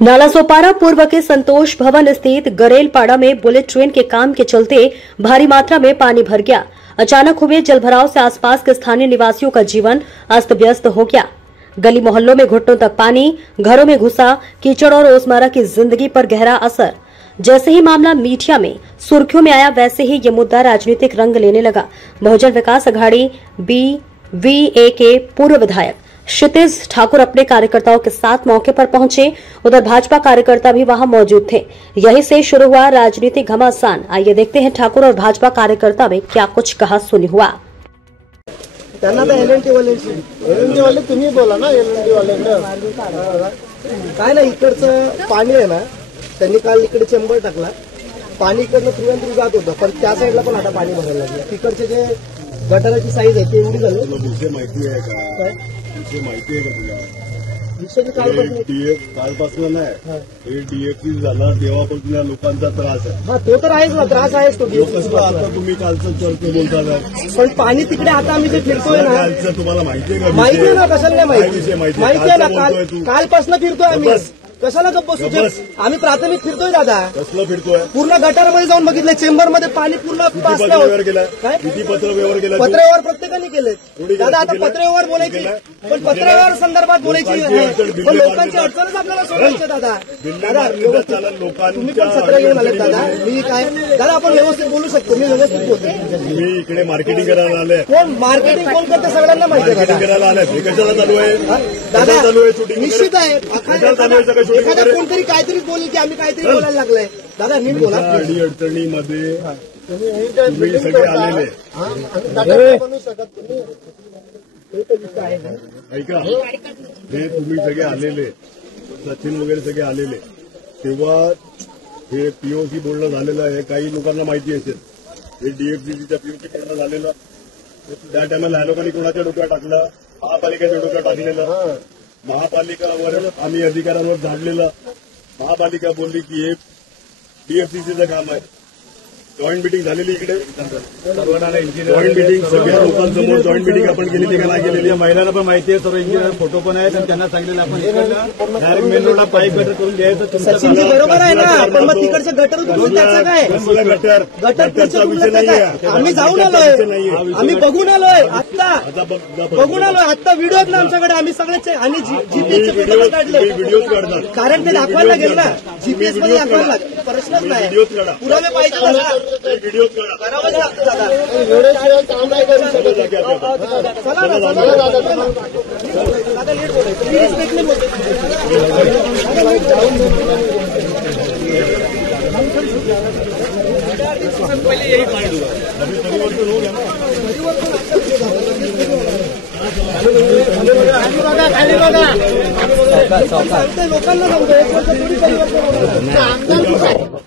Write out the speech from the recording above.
नालासोपारा पूर्व के संतोष भवन स्थित गरेलपाड़ा में बुलेट ट्रेन के काम के चलते भारी मात्रा में पानी भर गया। अचानक हुए जलभराव से आसपास के स्थानीय निवासियों का जीवन अस्त व्यस्त हो गया। गली मोहल्लों में घुटनों तक पानी, घरों में घुसा कीचड़ और रोजमर्रा की जिंदगी पर गहरा असर। जैसे ही मामला मीडिया में सुर्खियों में आया, वैसे ही ये मुद्दा राजनीतिक रंग लेने लगा। बहुजन विकास अघाड़ी BVA के पूर्व विधायक क्षितिज ठाकुर अपने कार्यकर्ताओं के साथ मौके पर पहुंचे। उधर भाजपा कार्यकर्ता भी वहां मौजूद थे। यहीं से शुरू हुआ राजनीतिक घमासान। आइए देखते हैं ठाकुर और भाजपा कार्यकर्ता में क्या कुछ कहा सुनी हुआ। एलएनटी वाले तुम्ही बोला ना, एलएनटी वाले काय ना, इकडचं पाणी आहे ना, त्यांनी काल इकडे चेंबर टाकला, पाणी इकडनं थ्रू जात होतं, पण त्या साईडला पण आता पाणी भरायला लागलं। तिकडचे जे गटाराची साईज आहे ते एवढी झाली। विषय माहिती आहे का? विषय माहिती आहे का तुला? विषय कालपासून नाही, हे डीएफसी झाला तेव्हापासून या लोकांचा त्रास आहे। हा, तो तर आहेच ना, त्रास आहेच तो डीएफसी। आता तुम्ही कालचं चर्चा बोलता, पण पाणी तिकडे आता आम्ही जे फिरतोय ना, कालचं तुम्हाला माहिती आहे का? माहिती आहे ना, कशाला नाही माहिती? माहिती आहे ना, कालपासून फिरतोय आम्ही। कशाला गप्प बसू? आम्ही प्राथमिक फिरतोय दादा। कसलं फिरतोय? पूर्ण गटारमध्ये जाऊन बघितलं, चेंबरमध्ये पाणी पूर्ण पत्रव्यवहार केला। काय किती पत्रव्यवहार केला? पत्रव्यवहार प्रत्येकाने केले दादा। आता पत्रव्यवहार बोलायची, पण पत्रव्यवहार संदर्भात बोलायची आहे, पण लोकांची अडचणच आपल्याला सोडायची दादा। दादा तुम्ही पण सत्र घेऊन आले दादा। मी काय दादा, आपण व्यवस्थित बोलू शकतो, मी व्यवस्थित बोलतो। मी इकडे मार्केटिंग करायला आले। कोण मार्केटिंग कोण करते सगळ्यांना माहिती आहे। करायला आलाय, कशाला चालू आहे दादा? चालू आहे शूटिंग, निश्चित आहे। एखादा कोणतरी काहीतरी बोलेल की आम्ही काहीतरी बोलायला लागलंय दादा, नीट बोला। अडचणीमध्ये तुम्ही सगळे आलेले ऐका, हे तुम्ही सगळे आलेले, सचिन वगैरे सगळे आलेले, तेव्हा हे पीओसी बोलणं झालेलं आहे। काही लोकांना माहिती असेल, हे डीएफसीसीच्या पीओसी बोलणं झालेलं, त्या टायमाला ह्या लोकांनी कोणाच्या डोक्यात टाकलं? महापालिकेच्या डोक्यात टाकलेलं। महापालिकावर आम्ही अधिकाऱ्यांवर झाडलेलं। महापालिका बोलली की हे डीएफसीसीचं काम आहे। जॉईंट मिटिंग झालेली इकडे, जॉईंट मिटिंग सगळ्या लोकांसमोर जॉईंट मिटिंग आपण केलेली का नाही केलेली? महिलांना पण माहिती आहे, सर्व इंजिनियर फोटो पण आहेत, आणि त्यांना सांगितलं आपण डायरेक्ट मेन रोडला पाईप गटर करून द्यायचं। बरोबर आहे ना, पण मग तिकडचं गटर उचलून त्याचं काय? गटरचा विषय नाही, आम्ही जाऊन आलोय, आम्ही बघून आलोय, आत्ता बघून आलोय, आत्ता व्हिडिओ आहेत ना आमच्याकडे, आम्ही सगळ्याचे, आणि जीपीएसचे फोटो काढले, व्हिडिओ काढतात, कारण ते दाखवायला लागेल ना, जीपीएस मध्ये दाखवायला लागेल, प्रश्नच नाही, पुरावे पाहिजे, व्हिडिओ करावंच लागतं दादा। काम नाही करू शकत। चला ना, दादा नीट बोलायचं, मी रिस्पेक्टने बोलतो। लोकांना सांगतो